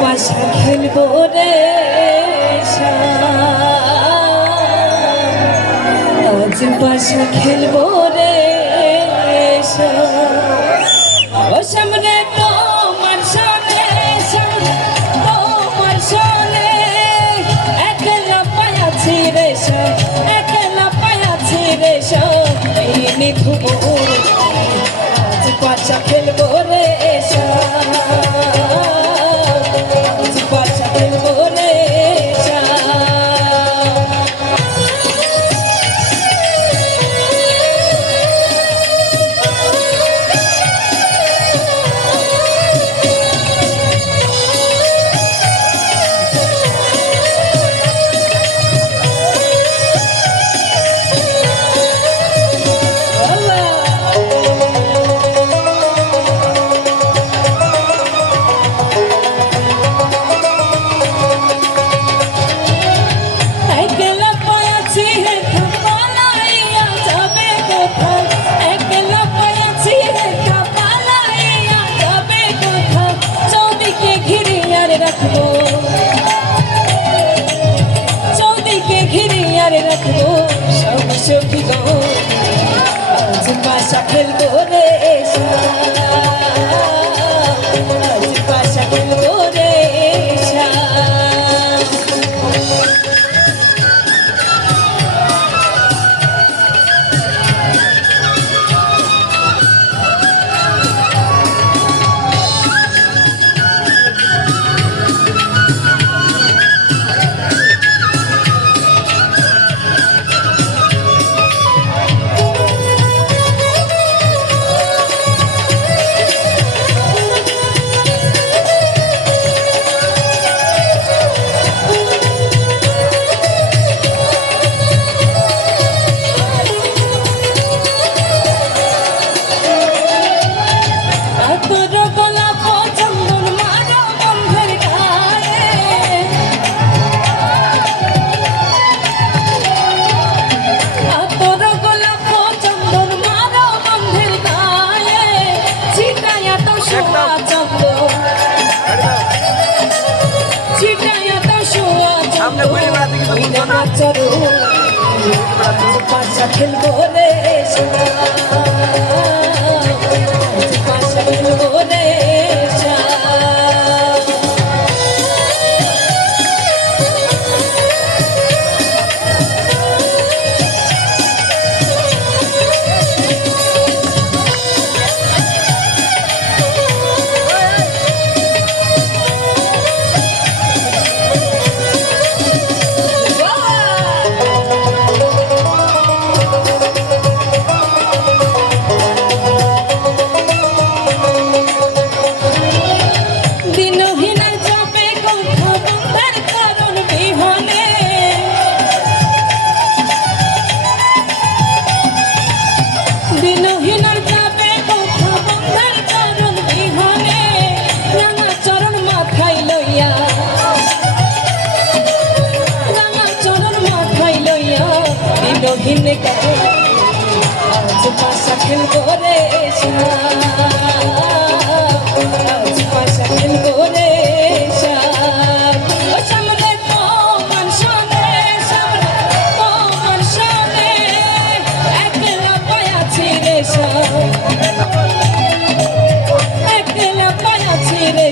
পাশা খেলবো রে আজ পাশা খেলবো রে ও সামনে তোমার সামনে তোমার সামনে একলা পায়াছি রে একলা পায়াছি রে এই নিখুব আজ পাশা খেলবো রে চৌদিকে ঘিরে আর রাখবো সব সখী গো আজ পাশা খেলবো রে আজ পাশা খেলবো রে পাশা খেলবো রে পাশা খেলবো রে আজ পাশা খেলবো রে আজ পাশা খেলবো রে সামনে তোমার সামনে তোমার সামনে একলা পায়াছি রে একলা পায়াছি রে